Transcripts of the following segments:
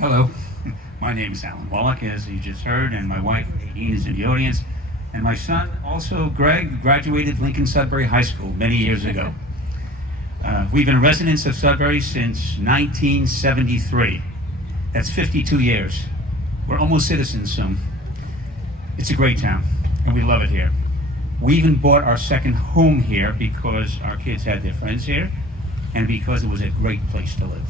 Hello, my name is Allan Wallack, as you just heard, and my wife, Nadine, is in the audience. And my son, also Greg, graduated Lincoln Sudbury High School many years ago. We've been residents of Sudbury since 1973. That's 52 years. We're almost citizens soon. It's a great town, and we love it here. We even bought our second home here because our kids had their friends here, and because it was a great place to live.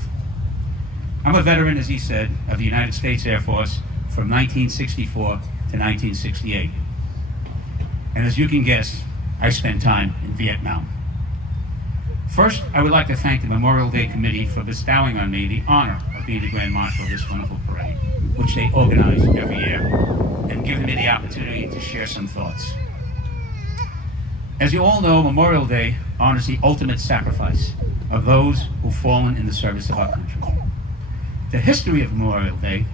I'm a veteran, as he said, of the United States Air Force from 1964 to 1968. And as you can guess, I spent time in Vietnam. First, I would like to thank the Memorial Day Committee for bestowing on me the honor of being the Grand Marshal of this wonderful parade, which they organize every year, and giving me the opportunity to share some thoughts. As you all know, Memorial Day honors the ultimate sacrifice of those who've fallen in the service of our country. The history of Memorial Day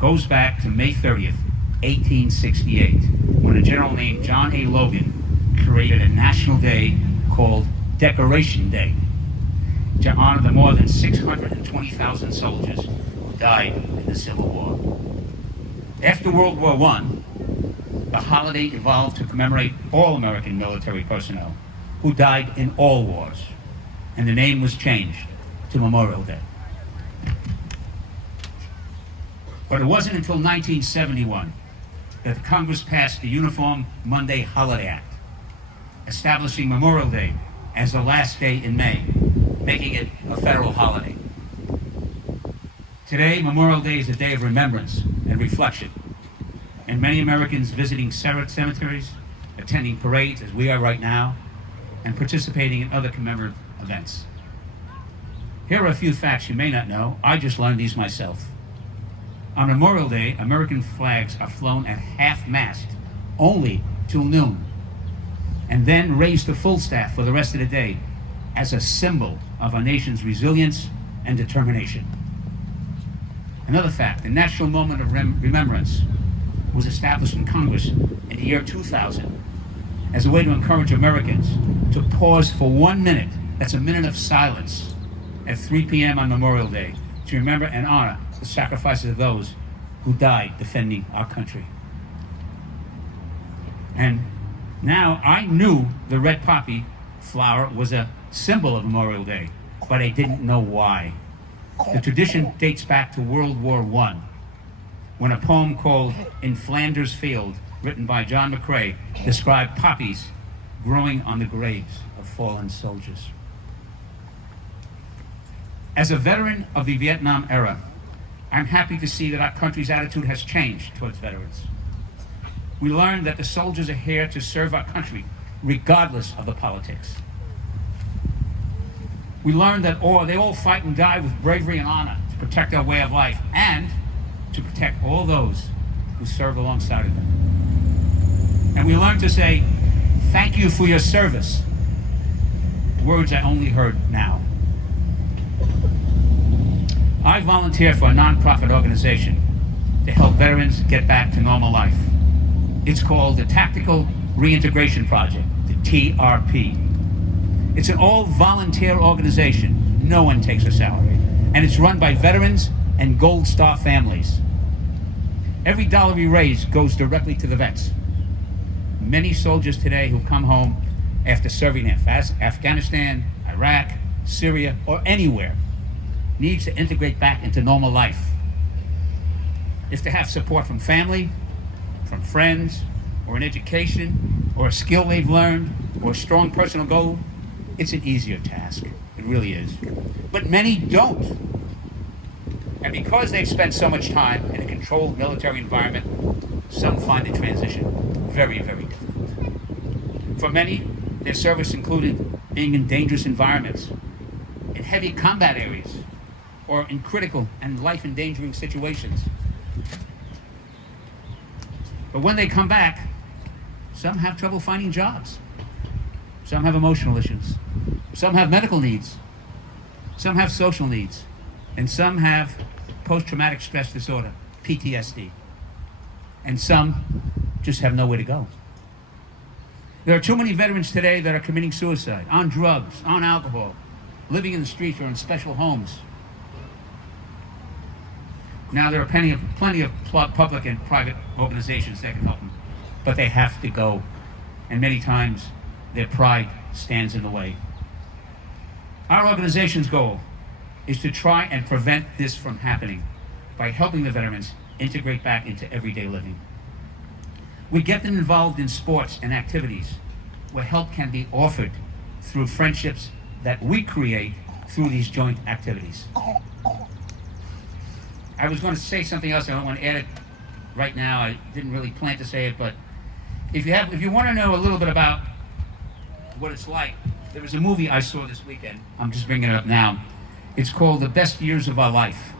goes back to May 30th, 1868, when a general named John A. Logan created a national day called Decoration Day to honor the more than 620,000 soldiers who died in the Civil War. After World War I, the holiday evolved to commemorate all American military personnel who died in all wars, and the name was changed to Memorial Day. But it wasn't until 1971 that the Congress passed the Uniform Monday Holiday Act, establishing Memorial Day as the last day in May, making it a federal holiday. Today, Memorial Day is a day of remembrance and reflection, and many Americans visiting cemeteries, attending parades, as we are right now, and participating in other commemorative events. Here are a few facts you may not know. I just learned these myself. On Memorial Day, American flags are flown at half-mast, only till noon, and then raised to full staff for the rest of the day as a symbol of our nation's resilience and determination. Another fact, the National Moment of Remembrance was established in Congress in the year 2000 as a way to encourage Americans to pause for 1 minute, that's a minute of silence, at 3 p.m. on Memorial Day, to remember and honor the sacrifices of those who died defending our country. And now, I knew the red poppy flower was a symbol of Memorial Day, but I didn't know why. The tradition dates back to World War I, when a poem called In Flanders Field, written by John McCrae, described poppies growing on the graves of fallen soldiers. As a veteran of the Vietnam era, I'm happy to see that our country's attitude has changed towards veterans. We learned that the soldiers are here to serve our country, regardless of the politics. We learned that they all fight and die with bravery and honor to protect our way of life and to protect all those who serve alongside of them. And we learned to say, thank you for your service, words I only heard now. I volunteer for a nonprofit organization to help veterans get back to normal life. It's called the Tactical Reintegration Project, the TRP. It's an all-volunteer organization. No one takes a salary. And it's run by veterans and Gold Star families. Every dollar we raise goes directly to the vets. Many soldiers today who come home after serving in Afghanistan, Iraq, Syria, or anywhere needs to integrate back into normal life. If they have support from family, from friends, or an education, or a skill they've learned, or a strong personal goal, it's an easier task. It really is. But many don't. And because they've spent so much time in a controlled military environment, some find the transition very, very difficult. For many, their service included being in dangerous environments, in heavy combat areas, or in critical and life-endangering situations. But when they come back, some have trouble finding jobs. Some have emotional issues. Some have medical needs. Some have social needs. And some have post-traumatic stress disorder, PTSD. And some just have nowhere to go. There are too many veterans today that are committing suicide, on drugs, on alcohol, living in the streets or in special homes. Now, there are plenty of public and private organizations that can help them, but they have to go. And many times, their pride stands in the way. Our organization's goal is to try and prevent this from happening by helping the veterans integrate back into everyday living. We get them involved in sports and activities where help can be offered through friendships that we create through these joint activities. I was going to say something else. I don't want to add it right now. I didn't really plan to say it, but if you want to know a little bit about what it's like, there was a movie I saw this weekend. I'm just bringing it up now. It's called The Best Years of Our Life.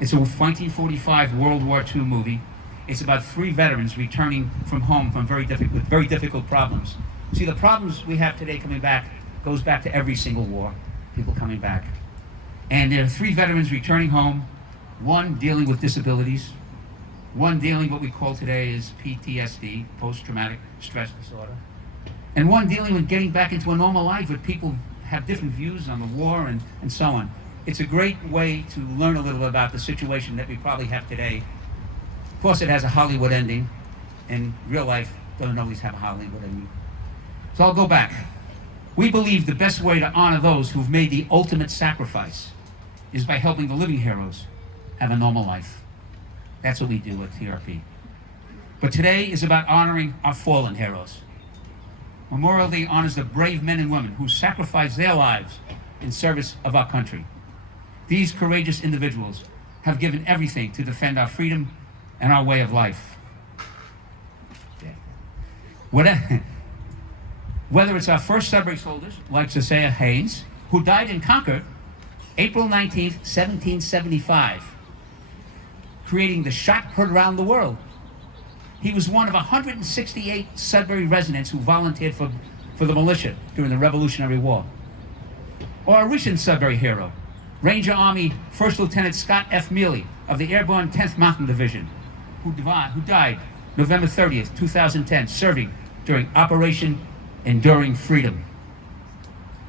It's a 1945 World War II movie. It's about 3 veterans returning from home from very difficult problems. See, the problems we have today coming back goes back to every single war, people coming back. And there are 3 veterans returning home, one dealing with disabilities, one dealing what we call today is PTSD, post-traumatic stress disorder, and one dealing with getting back into a normal life where people have different views on the war and so on. It's a great way to learn a little bit about the situation that we probably have today. Of course, it has a Hollywood ending, and real life doesn't always have a Hollywood ending. So I'll go back. We believe the best way to honor those who've made the ultimate sacrifice is by helping the living heroes have a normal life. That's what we do at TRP. But today is about honoring our fallen heroes. Memorial Day honors the brave men and women who sacrificed their lives in service of our country. These courageous individuals have given everything to defend our freedom and our way of life. Whether it's our first Sudbury soldiers, like Josiah Haynes, who died in Concord, April 19th, 1775, creating the shot heard around the world. He was one of 168 Sudbury residents who volunteered for the militia during the Revolutionary War. Or a recent Sudbury hero, Ranger Army First Lieutenant Scott F. Mealy of the Airborne 10th Mountain Division, who died November 30th, 2010, serving during Operation Enduring Freedom.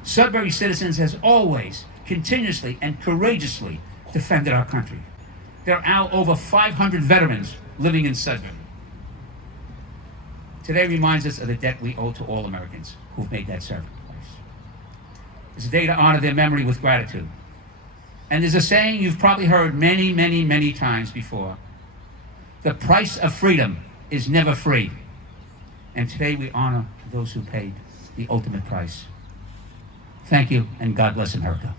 Sudbury citizens has always, continuously, and courageously defended our country. There are now over 500 veterans living in Sudbury. Today reminds us of the debt we owe to all Americans who've made that sacrifice. It's a day to honor their memory with gratitude. And there's a saying you've probably heard many, many, many times before. The price of freedom is never free. And today we honor those who paid the ultimate price. Thank you, and God bless America.